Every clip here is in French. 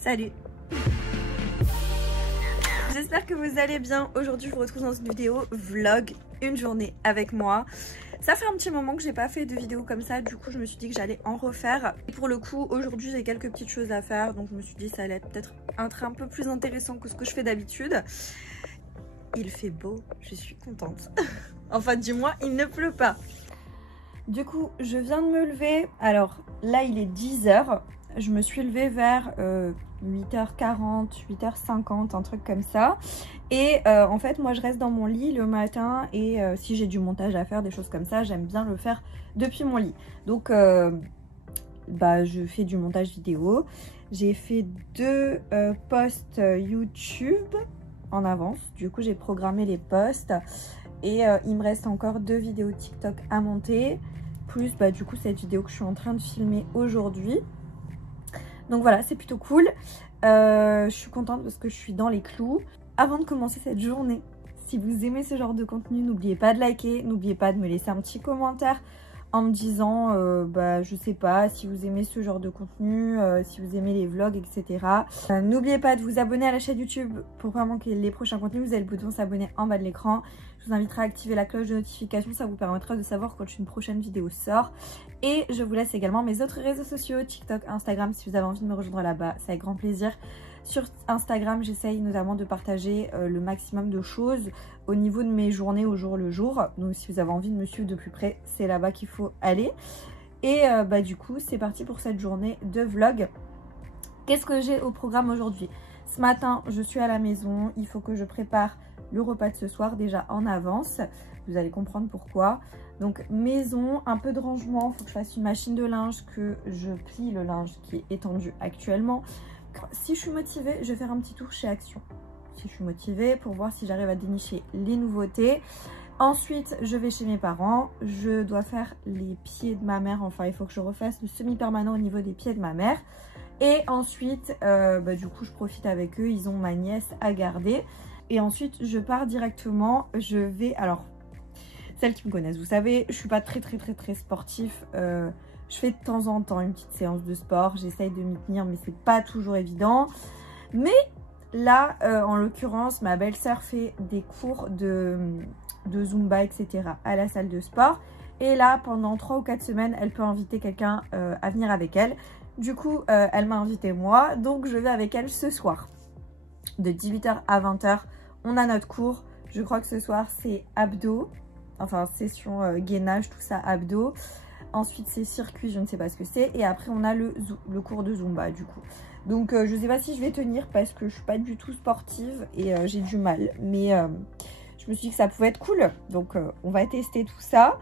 Salut! J'espère que vous allez bien. Aujourd'hui je vous retrouve dans une vidéo vlog, une journée avec moi. Ça fait un petit moment que j'ai pas fait de vidéo comme ça, du coup je me suis dit que j'allais en refaire. Et pour le coup aujourd'hui j'ai quelques petites choses à faire, donc je me suis dit que ça allait être peut-être un peu plus intéressant que ce que je fais d'habitude. Il fait beau, je suis contente. Enfin du moins il ne pleut pas. Du coup je viens de me lever, alors là il est 10h. Je me suis levée vers 8h40, 8h50, un truc comme ça. Et en fait, moi, je reste dans mon lit le matin et si j'ai du montage à faire, des choses comme ça, j'aime bien le faire depuis mon lit. Donc, je fais du montage vidéo. J'ai fait 2 posts YouTube en avance. Du coup, j'ai programmé les posts et il me reste encore 2 vidéos TikTok à monter. Plus, du coup, cette vidéo que je suis en train de filmer aujourd'hui. Donc voilà, c'est plutôt cool. Je suis contente parce que je suis dans les clous. Avant de commencer cette journée, si vous aimez ce genre de contenu, n'oubliez pas de liker, n'oubliez pas de me laisser un petit commentaire en me disant, je sais pas, si vous aimez ce genre de contenu, si vous aimez les vlogs, etc. N'oubliez pas de vous abonner à la chaîne YouTube pour pas manquer les prochains contenus. Vous avez le bouton s'abonner en bas de l'écran. Je vous inviterai à activer la cloche de notification, ça vous permettra de savoir quand une prochaine vidéo sort. Et je vous laisse également mes autres réseaux sociaux, TikTok, Instagram, si vous avez envie de me rejoindre là-bas, c'est avec grand plaisir. Sur Instagram, j'essaye notamment de partager le maximum de choses au niveau de mes journées au jour le jour. Donc si vous avez envie de me suivre de plus près, c'est là-bas qu'il faut aller. Et du coup, c'est parti pour cette journée de vlog. Qu'est-ce que j'ai au programme aujourd'hui? Ce matin, je suis à la maison, il faut que je prépare le repas de ce soir déjà en avance. Vous allez comprendre pourquoi. Donc maison, un peu de rangement, il faut que je fasse une machine de linge, que je plie le linge qui est étendu actuellement. Si je suis motivée, je vais faire un petit tour chez Action. Si je suis motivée, pour voir si j'arrive à dénicher les nouveautés. Ensuite, je vais chez mes parents. Je dois faire les pieds de ma mère. Enfin, il faut que je refasse le semi-permanent au niveau des pieds de ma mère. Et ensuite, du coup, je profite avec eux. Ils ont ma nièce à garder. Et ensuite, je pars directement. Je vais... Alors, celles qui me connaissent, vous savez, je suis pas très sportif. Je fais de temps en temps une petite séance de sport. J'essaye de m'y tenir, mais c'est pas toujours évident. Mais là, en l'occurrence, ma belle-sœur fait des cours de Zumba, etc. à la salle de sport. Et là, pendant 3 ou 4 semaines, elle peut inviter quelqu'un à venir avec elle. Du coup, elle m'a invité moi. Donc, je vais avec elle ce soir. De 18h à 20h, on a notre cours. Je crois que ce soir, c'est abdos. Enfin, session gainage, tout ça, abdos. Ensuite, c'est circuit, je ne sais pas ce que c'est. Et après, on a le cours de Zumba, du coup. Donc, je ne sais pas si je vais tenir parce que je ne suis pas du tout sportive et j'ai du mal. Mais je me suis dit que ça pouvait être cool. Donc, on va tester tout ça.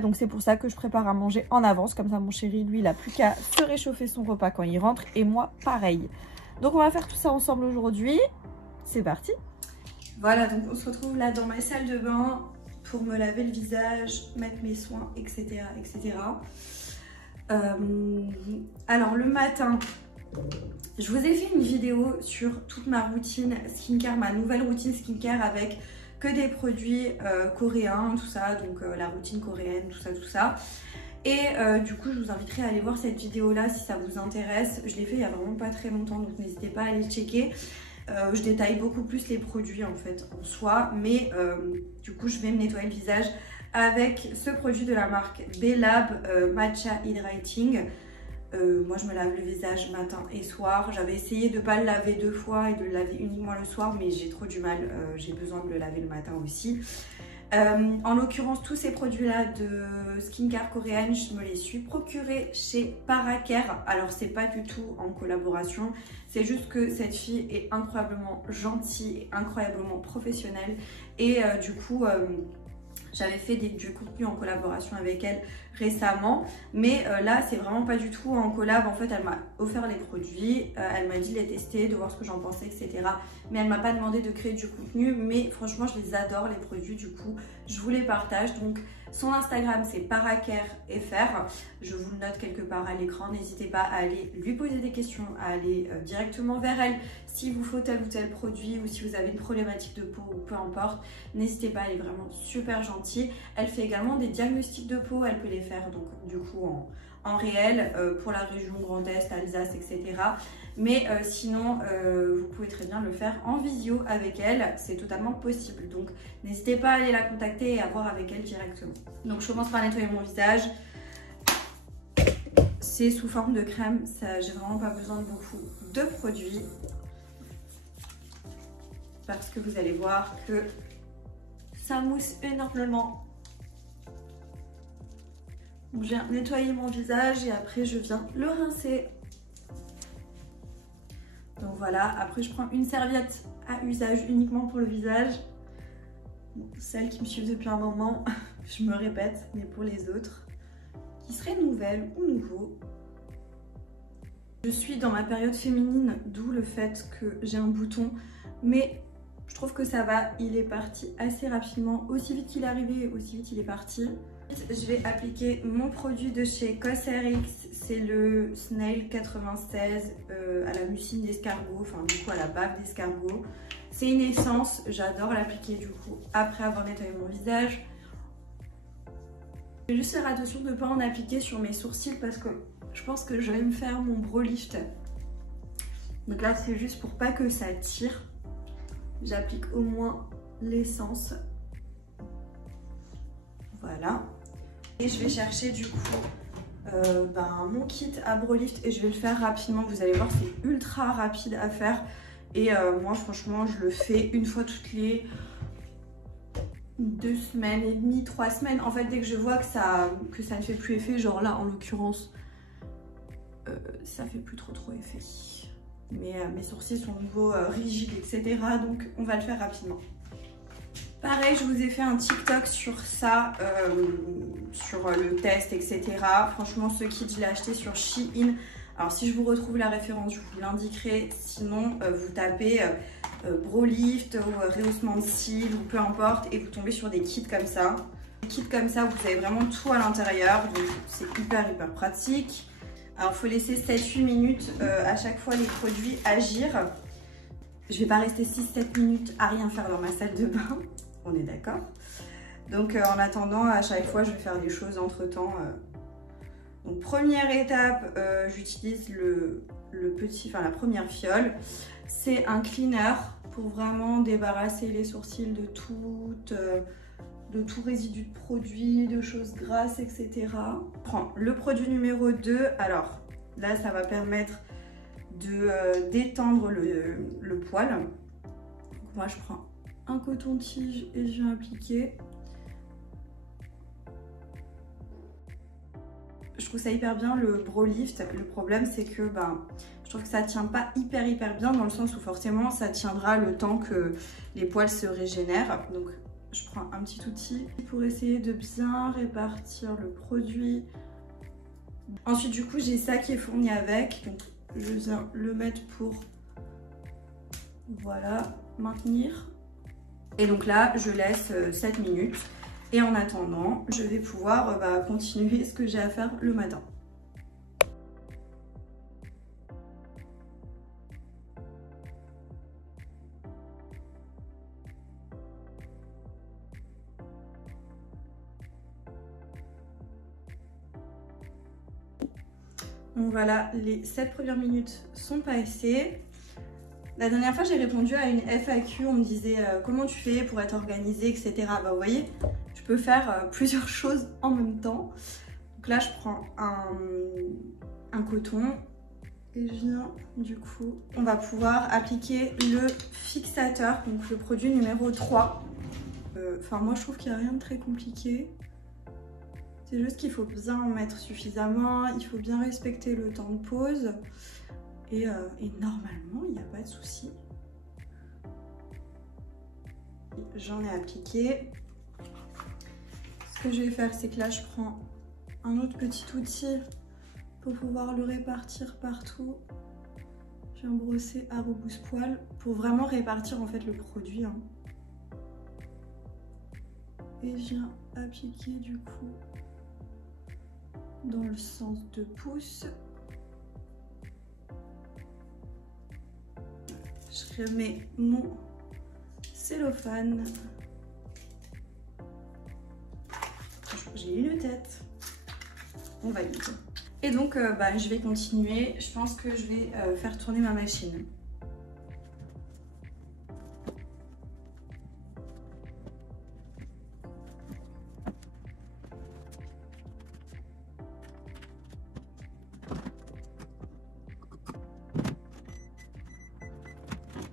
Donc, c'est pour ça que je prépare à manger en avance. Comme ça, mon chéri, lui, il n'a plus qu'à se réchauffer son repas quand il rentre. Et moi, pareil. Donc, on va faire tout ça ensemble aujourd'hui. C'est parti. Voilà, donc on se retrouve là dans ma salle de bain pour me laver le visage, mettre mes soins, etc. etc. Alors le matin, je vous ai fait une vidéo sur toute ma routine skincare, ma nouvelle routine skincare avec que des produits coréens, tout ça, donc la routine coréenne, tout ça. Et du coup, je vous inviterai à aller voir cette vidéo-là si ça vous intéresse. Je l'ai fait il y a vraiment pas très longtemps, donc n'hésitez pas à aller checker. Je détaille beaucoup plus les produits en fait en soi, mais du coup je vais me nettoyer le visage avec ce produit de la marque B-Lab Matcha Hydrating. Moi je me lave le visage matin et soir. J'avais essayé de ne pas le laver 2 fois et de le laver uniquement le soir, mais j'ai trop du mal, j'ai besoin de le laver le matin aussi. En l'occurrence, tous ces produits-là de skincare coréenne, je me les suis procurés chez Paracare. Alors, c'est pas du tout en collaboration. C'est juste que cette fille est incroyablement gentille et incroyablement professionnelle. Et du coup, j'avais fait du contenu en collaboration avec elle récemment, mais là c'est vraiment pas du tout en collab. En fait, elle m'a offert les produits, elle m'a dit de les tester, de voir ce que j'en pensais, etc. Mais elle m'a pas demandé de créer du contenu, mais franchement je les adore les produits, du coup je vous les partage. Donc son Instagram c'est paracarefr, je vous le note quelque part à l'écran. N'hésitez pas à aller lui poser des questions, à aller directement vers elle s'il vous faut tel ou tel produit, ou si vous avez une problématique de peau ou peu importe. N'hésitez pas, elle est vraiment super gentille. Elle fait également des diagnostics de peau, elle peut les faire donc du coup en réel pour la région Grand Est, Alsace, etc. Mais sinon, vous pouvez très bien le faire en visio avec elle, c'est totalement possible. Donc n'hésitez pas à aller la contacter et à voir avec elle directement. Donc je commence par nettoyer mon visage. C'est sous forme de crème, j'ai vraiment pas besoin de beaucoup de produits. Parce que vous allez voir que ça mousse énormément. Donc je viens nettoyer mon visage et après je viens le rincer. Donc voilà, après je prends une serviette à usage uniquement pour le visage. Bon, celles qui me suivent depuis un moment, je me répète, mais pour les autres qui seraient nouvelles ou nouveaux. Je suis dans ma période féminine, d'où le fait que j'ai un bouton, mais je trouve que ça va, il est parti assez rapidement, aussi vite qu'il est arrivé, aussi vite il est parti. Je vais appliquer mon produit de chez Cosrx, c'est le Snail 96 à la mucine d'escargot, enfin du coup à la bave d'escargot. C'est une essence, j'adore l'appliquer du coup après avoir nettoyé mon visage. Je vais juste faire attention de ne pas en appliquer sur mes sourcils parce que je pense que je vais me faire mon brow lift. Donc là c'est juste pour pas que ça tire. J'applique au moins l'essence. Voilà. Et je vais chercher du coup mon kit à brow lift et je vais le faire rapidement. Vous allez voir, c'est ultra rapide à faire. Et moi franchement je le fais une fois toutes les 2 semaines et demie, 3 semaines. En fait dès que je vois que ça ne fait plus effet, genre là en l'occurrence ça fait plus trop effet. Mais mes sourcils sont nouveau rigides, etc. Donc on va le faire rapidement. Pareil, je vous ai fait un TikTok sur ça, sur le test, etc. Franchement, ce kit, je l'ai acheté sur Shein. Alors si je vous retrouve la référence, je vous l'indiquerai. Sinon, vous tapez brow lift ou rehaussement de cils ou peu importe et vous tombez sur des kits comme ça. Des kits comme ça, vous avez vraiment tout à l'intérieur. Donc c'est hyper pratique. Alors il faut laisser 7-8 minutes à chaque fois les produits agir. Je vais pas rester 6-7 minutes à rien faire dans ma salle de bain. On est d'accord. Donc en attendant, à chaque fois, je vais faire des choses entre temps. Donc première étape, j'utilise la première fiole. C'est un cleaner pour vraiment débarrasser les sourcils de tout résidu de produit, de choses grasses, etc. Je prends le produit numéro 2. Alors là, ça va permettre de détendre le poil. Donc, moi, je prends un coton-tige et je viens appliquer. Je trouve ça hyper bien le brow lift. Le problème c'est que je trouve que ça tient pas hyper bien dans le sens où forcément ça tiendra le temps que les poils se régénèrent. Donc je prends un petit outil pour essayer de bien répartir le produit. Ensuite du coup j'ai ça qui est fourni avec. Donc je viens le mettre pour voilà maintenir. Et donc là, je laisse 7 minutes. Et en attendant, je vais pouvoir continuer ce que j'ai à faire le matin. Donc voilà, les 7 premières minutes sont passées. La dernière fois, j'ai répondu à une FAQ, on me disait comment tu fais pour être organisée, etc. Vous voyez, je peux faire plusieurs choses en même temps. Donc là, je prends un coton et je viens, du coup, on va pouvoir appliquer le fixateur, donc le produit numéro 3. Enfin, moi, je trouve qu'il n'y a rien de très compliqué. C'est juste qu'il faut bien en mettre suffisamment, il faut bien respecter le temps de pause. Et normalement, il n'y a pas de souci. J'en ai appliqué. Ce que je vais faire, c'est que là, je prends un autre petit outil pour pouvoir le répartir partout. Je viens brosser à rebousse-poil pour vraiment répartir en fait le produit. Hein. Et je viens appliquer du coup dans le sens de pouce. Je remets mon cellophane. J'ai une tête. On valide. Et donc je vais continuer, je pense que je vais faire tourner ma machine.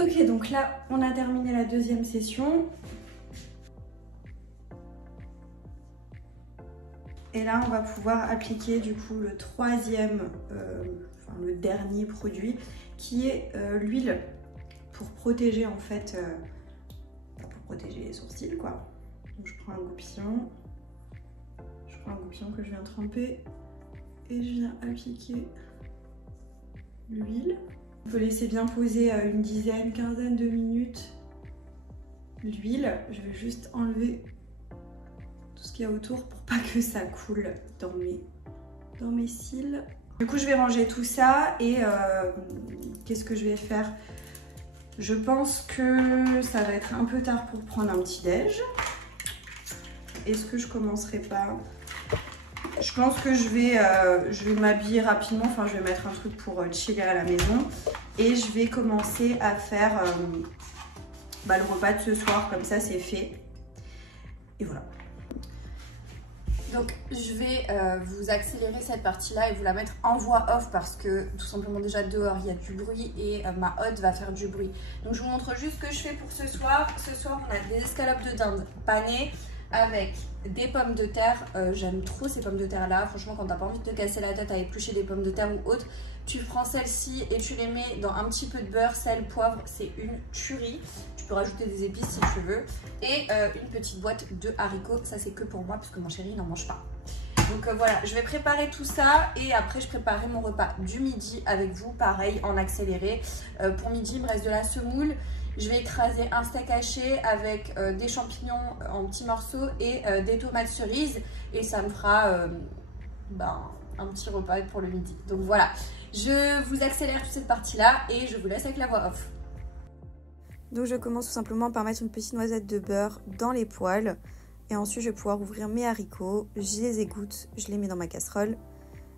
Ok, donc là on a terminé la deuxième session. Et là on va pouvoir appliquer du coup le troisième, le dernier produit qui est l'huile pour protéger en fait, pour protéger les sourcils quoi. Donc je prends un goupillon, que je viens tremper et je viens appliquer l'huile. On peut laisser bien poser une dizaine, quinzaine de minutes l'huile. Je vais juste enlever tout ce qu'il y a autour pour pas que ça coule dans mes cils. Du coup je vais ranger tout ça et qu'est-ce que je vais faire? Je pense que ça va être un peu tard pour prendre un petit déj. Est-ce que je commencerai pas? Je pense que je vais m'habiller rapidement, enfin je vais mettre un truc pour chiller à la maison et je vais commencer à faire le repas de ce soir, comme ça c'est fait. Et voilà. Donc je vais vous accélérer cette partie-là et vous la mettre en voix off parce que tout simplement déjà dehors il y a du bruit et ma hotte va faire du bruit. Donc je vous montre juste ce que je fais pour ce soir. Ce soir on a des escalopes de dinde panées avec des pommes de terre. J'aime trop ces pommes de terre là. Franchement quand t'as pas envie de te casser la tête à éplucher des pommes de terre ou autre, tu prends celle-ci et tu les mets dans un petit peu de beurre, sel, poivre. C'est une tuerie. Tu peux rajouter des épices si tu veux. Et une petite boîte de haricots. Ça c'est que pour moi parce que mon chéri n'en mange pas. Donc voilà, je vais préparer tout ça et après je préparerai mon repas du midi avec vous, pareil en accéléré. Pour midi il me reste de la semoule. Je vais écraser un steak haché avec des champignons en petits morceaux et des tomates cerises. Et ça me fera un petit repas pour le midi. Donc voilà, je vous accélère toute cette partie-là et je vous laisse avec la voix off. Donc je commence tout simplement par mettre une petite noisette de beurre dans les poêles. Et ensuite je vais pouvoir ouvrir mes haricots, je les égoutte, je les mets dans ma casserole.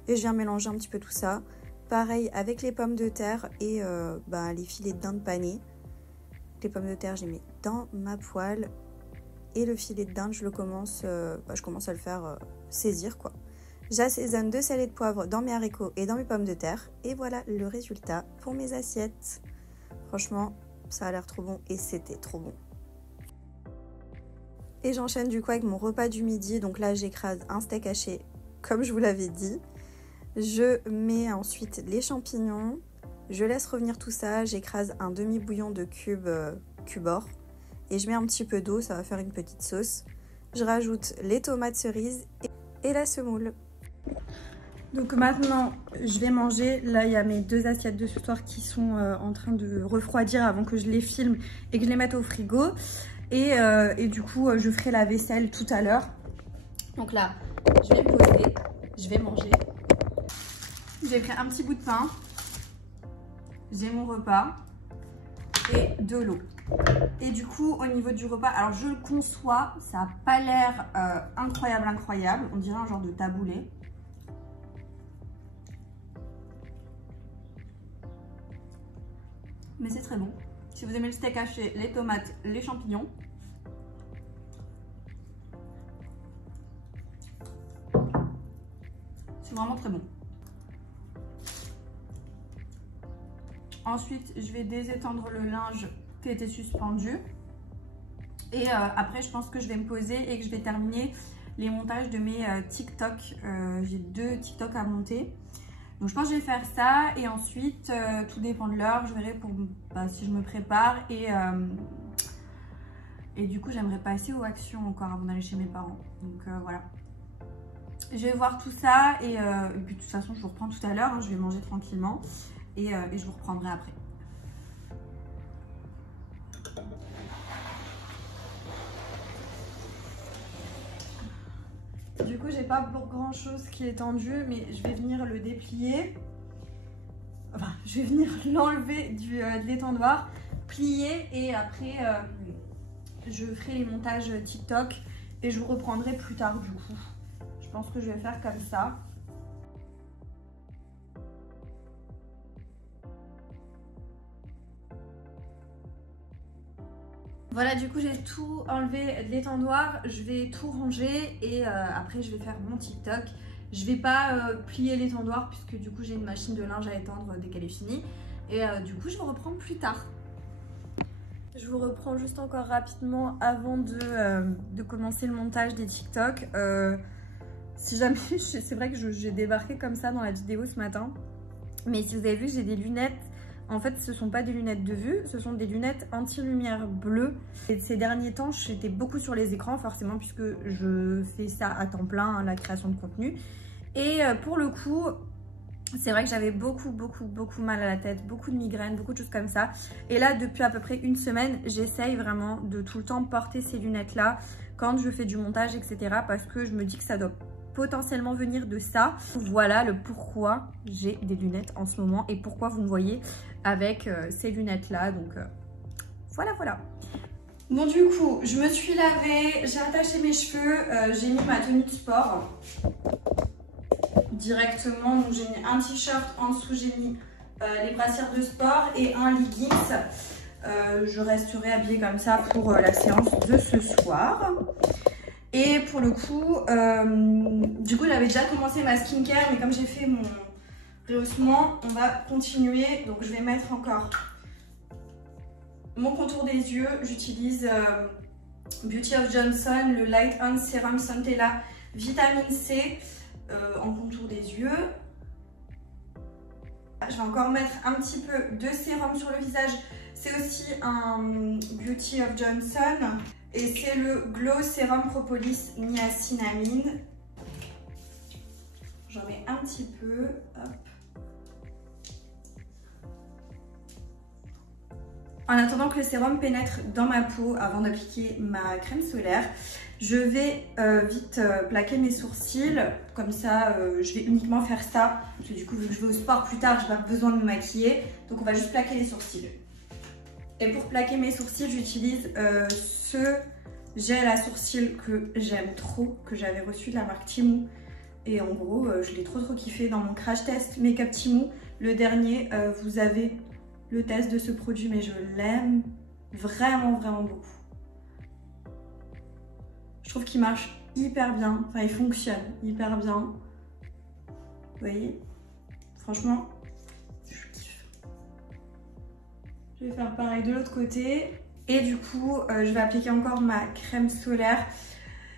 Et je viens mélanger un petit peu tout ça. Pareil avec les pommes de terre et les filets de dinde panés. Les pommes de terre, je les mets dans ma poêle et le filet de dinde, je commence à le faire saisir quoi. J'assaisonne de sel et de poivre dans mes haricots et dans mes pommes de terre et voilà le résultat pour mes assiettes. Franchement, ça a l'air trop bon et c'était trop bon. Et j'enchaîne du coup avec mon repas du midi. Donc là, j'écrase un steak haché comme je vous l'avais dit. Je mets ensuite les champignons. Je laisse revenir tout ça, j'écrase un demi-bouillon de cubord et je mets un petit peu d'eau, ça va faire une petite sauce. Je rajoute les tomates cerises et la semoule. Donc maintenant, je vais manger. Là, il y a mes deux assiettes de ce soir qui sont en train de refroidir avant que je les filme et que je les mette au frigo. Et du coup, je ferai la vaisselle tout à l'heure. Donc là, je vais me poser, je vais manger. J'ai pris un petit bout de pain. J'ai mon repas et de l'eau. Et du coup, au niveau du repas, alors je le conçois, ça n'a pas l'air incroyable. On dirait un genre de taboulé. Mais c'est très bon. Si vous aimez le steak haché, les tomates, les champignons. C'est vraiment très bon. Ensuite, je vais désétendre le linge qui était suspendu. Et après, je pense que je vais me poser et que je vais terminer les montages de mes TikTok. J'ai 2 TikTok à monter. Donc, je pense que je vais faire ça. Et ensuite, tout dépend de l'heure. Je verrai si je me prépare. Et du coup, j'aimerais passer aux actions encore avant d'aller chez mes parents. Donc, voilà. Je vais voir tout ça. Et puis, de toute façon, je vous reprends tout à l'heure. Hein, je vais manger tranquillement. Et je vous reprendrai après. Du coup, j'ai pas grand chose qui est tendu, mais je vais venir le déplier. Enfin, je vais venir l'enlever de l'étendoir, plier et après je ferai les montages TikTok et je vous reprendrai plus tard du coup. Je pense que je vais faire comme ça. Voilà, du coup j'ai tout enlevé de l'étendoir, je vais tout ranger et après je vais faire mon TikTok. Je vais pas plier l'étendoir puisque du coup j'ai une machine de linge à étendre dès qu'elle est finie. Et du coup je vous reprends plus tard. Je vous reprends juste encore rapidement avant de commencer le montage des TikTok. Si jamais, c'est vrai que j'ai débarqué comme ça dans la vidéo ce matin. Mais si vous avez vu, j'ai des lunettes. En fait, ce ne sont pas des lunettes de vue, ce sont des lunettes anti-lumière bleue. Et ces derniers temps, j'étais beaucoup sur les écrans, forcément, puisque je fais ça à temps plein, hein, la création de contenu. Et pour le coup, c'est vrai que j'avais beaucoup mal à la tête, beaucoup de migraines, beaucoup de choses comme ça. Et là, depuis à peu près une semaine, j'essaye vraiment de tout le temps porter ces lunettes-là quand je fais du montage, etc. Parce que je me dis que ça doit potentiellement venir de ça. Voilà le pourquoi j'ai des lunettes en ce moment et pourquoi vous me voyez avec ces lunettes-là. Donc voilà. Bon, du coup, je me suis lavée, j'ai attaché mes cheveux, j'ai mis ma tenue de sport directement. Donc j'ai mis un t-shirt, en dessous j'ai mis les brassières de sport et un leggings. Je resterai habillée comme ça pour la séance de ce soir. Et pour le coup, du coup j'avais déjà commencé ma skincare, mais comme j'ai fait mon rehaussement, on va continuer. Donc je vais mettre encore mon contour des yeux. J'utilise Beauty of Johnson, le Light On Serum Centella Vitamine C en contour des yeux. Je vais encore mettre un petit peu de sérum sur le visage. C'est aussi un Beauty of Johnson et c'est le Glow Serum Propolis Niacinamide. J'en mets un petit peu. Hop. En attendant que le sérum pénètre dans ma peau avant d'appliquer ma crème solaire, je vais vite plaquer mes sourcils. Comme ça, je vais uniquement faire ça. Parce que du coup, vu que je vais au sport plus tard, je n'ai pas besoin de me maquiller. Donc, on va juste plaquer les sourcils. Et pour plaquer mes sourcils, j'utilise ce gel à sourcils que j'aime trop, que j'avais reçu de la marque Timou. Et en gros, je l'ai trop kiffé dans mon crash test Make-up Timou. Le dernier, vous avez le test de ce produit, mais je l'aime vraiment beaucoup. Je trouve qu'il marche hyper bien, enfin il fonctionne hyper bien. Vous voyez, franchement, je kiffe. Je vais faire pareil de l'autre côté. Et du coup, je vais appliquer encore ma crème solaire.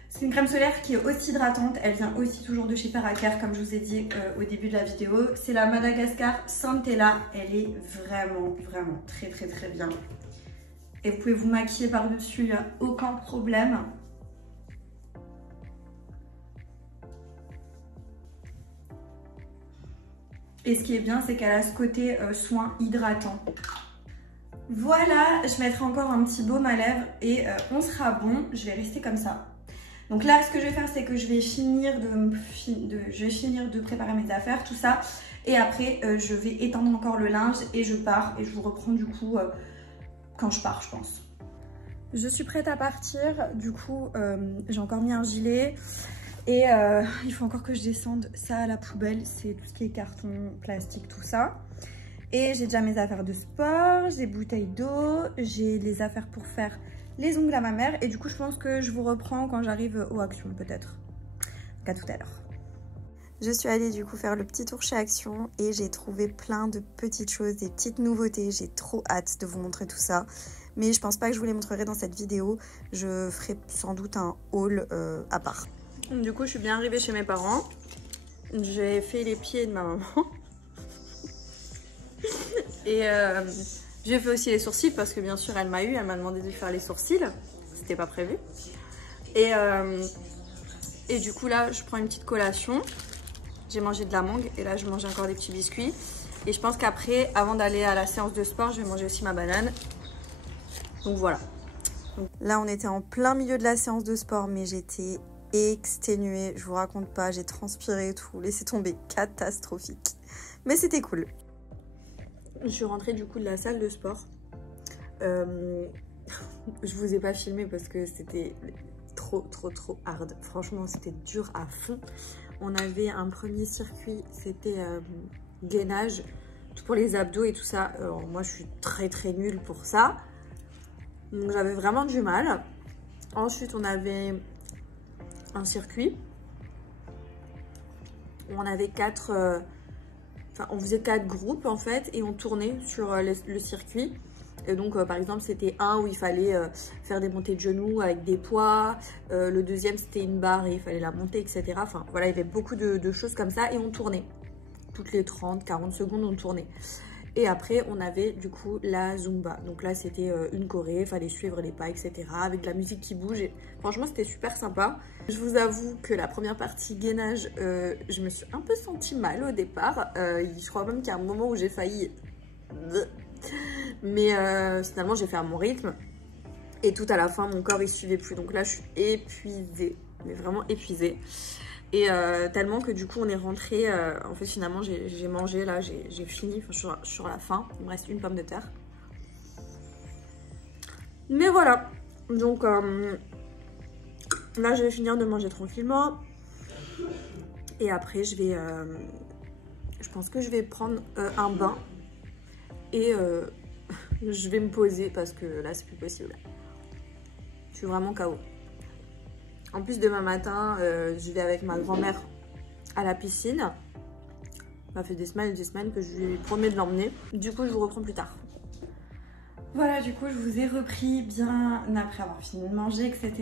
C'est une crème solaire qui est aussi hydratante. Elle vient aussi toujours de chez Perracare, comme je vous ai dit au début de la vidéo. C'est la Madagascar Centella. Elle est vraiment très bien. Et vous pouvez vous maquiller par-dessus, il n'y a aucun problème. Et ce qui est bien, c'est qu'elle a ce côté soin hydratant. Voilà, je mettrai encore un petit baume à lèvres et on sera bon. Je vais rester comme ça. Donc là, ce que je vais faire, c'est que je vais finir de préparer mes affaires, tout ça. Et après, je vais étendre encore le linge et je pars. Et je vous reprends du coup quand je pars, je pense. Je suis prête à partir. Du coup, j'ai encore mis un gilet. Et il faut encore que je descende ça à la poubelle. C'est tout ce qui est carton, plastique, tout ça. Et j'ai déjà mes affaires de sport, j'ai des bouteilles d'eau, j'ai les affaires pour faire les ongles à ma mère. Et du coup, je pense que je vous reprends quand j'arrive au Action, peut-être. Donc à tout à l'heure. Je suis allée du coup faire le petit tour chez Action et j'ai trouvé plein de petites choses, des petites nouveautés. J'ai trop hâte de vous montrer tout ça. Mais je pense pas que je vous les montrerai dans cette vidéo. Je ferai sans doute un haul à part. Du coup, je suis bien arrivée chez mes parents. J'ai fait les pieds de ma maman. Et j'ai fait aussi les sourcils parce que bien sûr elle m'a demandé de lui faire les sourcils. C'était pas prévu. Et du coup là, je prends une petite collation. J'ai mangé de la mangue et là je mange encore des petits biscuits. Et je pense qu'après, avant d'aller à la séance de sport, je vais manger aussi ma banane. Donc voilà. Là, on était en plein milieu de la séance de sport, mais j'étais exténuée. Je vous raconte pas, j'ai transpiré et tout. Laissez tomber, catastrophique. Mais c'était cool. Je suis rentrée du coup de la salle de sport. Je vous ai pas filmé parce que c'était trop hard. Franchement, c'était dur à fond. On avait un premier circuit, c'était gainage, tout pour les abdos et tout ça. Alors, moi, je suis très nulle pour ça. Donc j'avais vraiment du mal. Ensuite on avait un circuit. On avait on faisait 4 groupes en fait et on tournait sur le circuit. Et donc par exemple c'était un où il fallait faire des montées de genoux avec des poids. Le deuxième c'était une barre et il fallait la monter, etc. Enfin voilà, il y avait beaucoup de choses comme ça et on tournait. Toutes les 30-40 secondes on tournait. Et après on avait du coup la Zumba. Donc là c'était une choré, il fallait suivre les pas, etc. Avec de la musique qui bouge. Et franchement c'était super sympa. Je vous avoue que la première partie gainage, je me suis un peu sentie mal au départ. Je crois même qu'il y a un moment où j'ai failli... Mais finalement j'ai fait à mon rythme. Et tout à la fin mon corps il suivait plus. Donc là je suis épuisée. Mais vraiment épuisée. Et tellement que du coup on est rentré, en fait finalement j'ai mangé là, j'ai fini sur la fin, il me reste une pomme de terre. Mais voilà, donc là je vais finir de manger tranquillement. Et après je pense que je vais prendre un bain. Et je vais me poser parce que là c'est plus possible. Je suis vraiment KO. En plus, demain matin, je vais avec ma grand-mère à la piscine. Ça fait des semaines et des semaines que je lui promets de l'emmener. Du coup, je vous reprends plus tard. Voilà, du coup, je vous ai repris bien après avoir fini de manger, etc.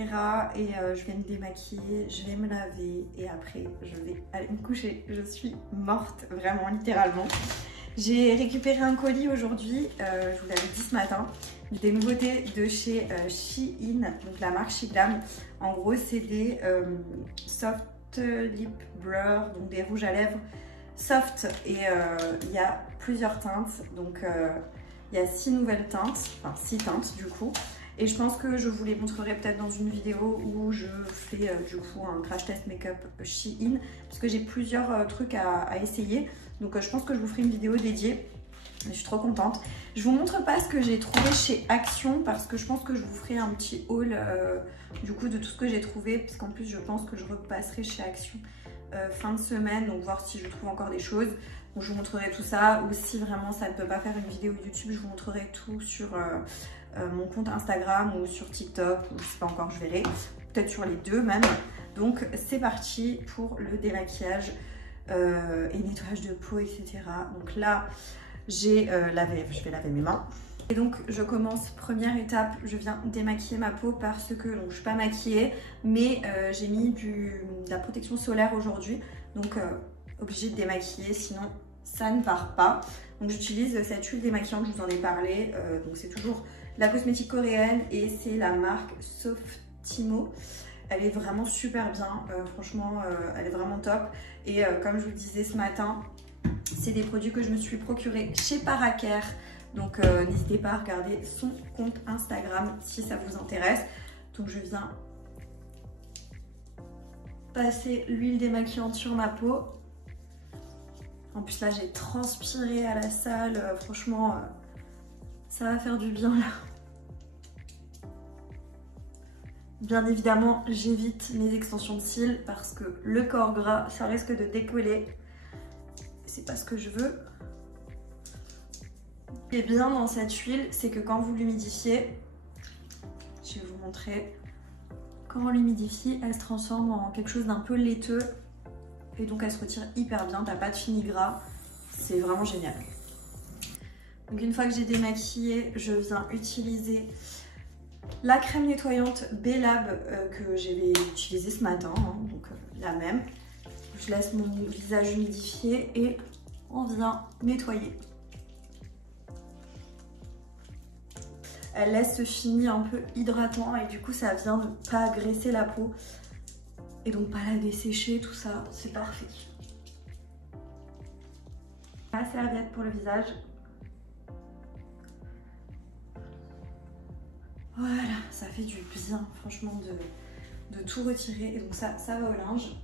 Et je vais me démaquiller, je vais me laver et après, je vais aller me coucher. Je suis morte, vraiment, littéralement. J'ai récupéré un colis aujourd'hui, je vous l'avais dit ce matin, des nouveautés de chez Shein, donc la marque Shiglam. En gros, c'est des soft lip blur, donc des rouges à lèvres soft. Et il y a plusieurs teintes, donc il y a 6 nouvelles teintes, enfin 6 teintes du coup. Et je pense que je vous les montrerai peut-être dans une vidéo où je fais du coup un crash test make-up Shein, parce que j'ai plusieurs trucs à essayer. Donc je pense que je vous ferai une vidéo dédiée. Je suis trop contente. Je vous montre pas ce que j'ai trouvé chez Action parce que je pense que je vous ferai un petit haul du coup de tout ce que j'ai trouvé, parce qu'en plus je pense que je repasserai chez Action fin de semaine, donc voir si je trouve encore des choses. Donc je vous montrerai tout ça, ou si vraiment ça ne peut pas faire une vidéo YouTube, je vous montrerai tout sur mon compte Instagram ou sur TikTok, ou je sais pas encore, je verrai. Peut-être sur les deux même. Donc c'est parti pour le démaquillage et nettoyage de peau, etc. Donc là je vais laver mes mains. Et donc je commence, première étape, je viens démaquiller ma peau parce que donc, je suis pas maquillée, mais j'ai mis de la protection solaire aujourd'hui, donc obligée de démaquiller, sinon ça ne part pas. Donc j'utilise cette huile démaquillante, je vous en ai parlé, donc c'est toujours la cosmétique coréenne et c'est la marque Softimo. Elle est vraiment super bien, franchement elle est vraiment top. Et comme je vous le disais ce matin, c'est des produits que je me suis procurés chez Paracare. Donc n'hésitez pas à regarder son compte Instagram si ça vous intéresse. Donc je viens passer l'huile démaquillante sur ma peau. En plus là j'ai transpiré à la salle, franchement ça va faire du bien là. Bien évidemment j'évite mes extensions de cils parce que le corps gras ça risque de décoller. C'est pas ce que je veux. Ce qui est bien dans cette huile, c'est que quand vous l'humidifiez, je vais vous montrer, quand on l'humidifie, elle se transforme en quelque chose d'un peu laiteux et donc elle se retire hyper bien, t'as pas de fini gras, c'est vraiment génial. Donc une fois que j'ai démaquillé, je viens utiliser la crème nettoyante B-Lab que j'avais utilisée ce matin, hein, donc la même. Je laisse mon visage humidifier et on vient nettoyer. Elle laisse ce fini un peu hydratant et du coup ça vient de pas agresser la peau et donc pas la dessécher, tout ça, c'est parfait. La serviette pour le visage. Voilà, ça fait du bien franchement de tout retirer et donc ça va au linge.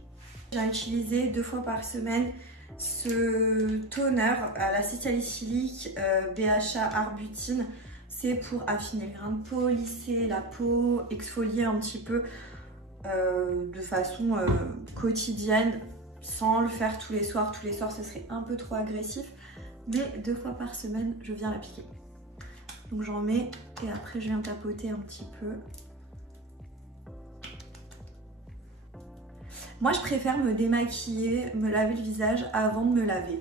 J'ai utilisé 2 fois par semaine ce toner à l'acide salicylique BHA Arbutine. C'est pour affiner le grain de peau, lisser la peau, exfolier un petit peu de façon quotidienne sans le faire tous les soirs. Tous les soirs ce serait un peu trop agressif, mais 2 fois par semaine je viens l'appliquer. Donc j'en mets et après je viens tapoter un petit peu. Moi je préfère me démaquiller, me laver le visage avant de me laver.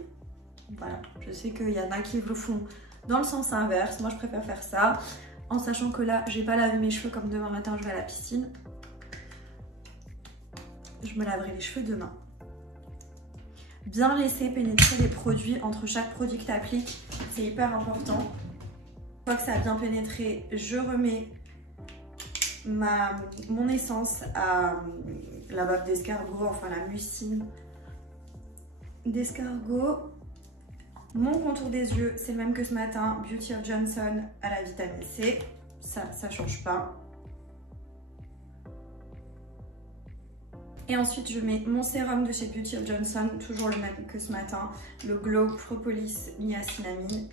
Voilà, je sais qu'il y en a qui le font dans le sens inverse. Moi je préfère faire ça, en sachant que là j'ai pas lavé mes cheveux comme demain matin je vais à la piscine. Je me laverai les cheveux demain. Bien laisser pénétrer les produits entre chaque produit que tu appliques, c'est hyper important. Une fois que ça a bien pénétré, je remets mon essence à la bave d'escargot, enfin la mucine d'escargot. Mon contour des yeux, c'est le même que ce matin, Beauty of Johnson à la vitamine C. Ça change pas. Et ensuite, je mets mon sérum de chez Beauty of Johnson, toujours le même que ce matin, le Glow Propolis Niacinamide.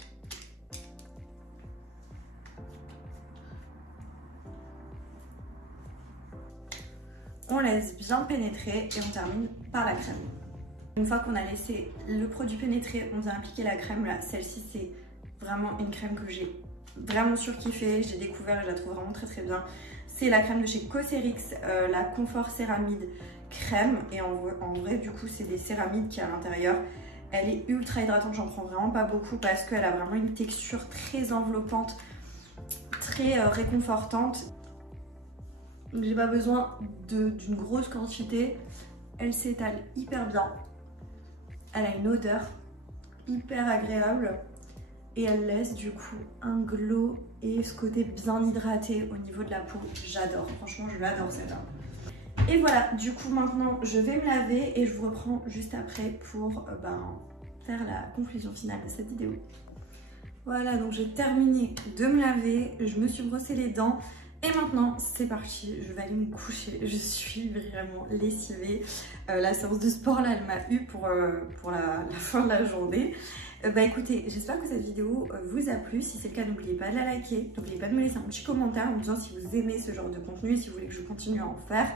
On laisse bien pénétrer et on termine par la crème. Une fois qu'on a laissé le produit pénétrer, on vient appliquer la crème. Là, celle-ci, c'est vraiment une crème que j'ai vraiment surkiffée. J'ai découvert et je la trouve vraiment très bien. C'est la crème de chez Cosrx, la Confort Céramide crème. Et en vrai, du coup, c'est des céramides qui à l'intérieur. Elle est ultra hydratante, j'en prends vraiment pas beaucoup parce qu'elle a vraiment une texture très enveloppante, très réconfortante. Donc j'ai pas besoin d'une grosse quantité. Elle s'étale hyper bien. Elle a une odeur hyper agréable. Et elle laisse du coup un glow et ce côté bien hydraté au niveau de la peau. J'adore, franchement je l'adore cette arme. Et voilà, du coup maintenant je vais me laver et je vous reprends juste après pour faire la conclusion finale de cette vidéo. Voilà, donc j'ai terminé de me laver, je me suis brossé les dents. Et maintenant, c'est parti, je vais aller me coucher. Je suis vraiment lessivée. La séance de sport, là, elle m'a eu pour la fin de la journée. Écoutez, j'espère que cette vidéo vous a plu. Si c'est le cas, n'oubliez pas de la liker. N'oubliez pas de me laisser un petit commentaire en me disant si vous aimez ce genre de contenu et si vous voulez que je continue à en faire.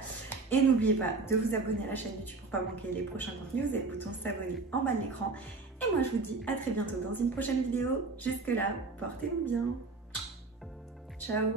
Et n'oubliez pas de vous abonner à la chaîne YouTube pour ne pas manquer les prochains contenus. Vous avez le bouton s'abonner en bas de l'écran. Et moi, je vous dis à très bientôt dans une prochaine vidéo. Jusque là, portez-vous bien. Ciao.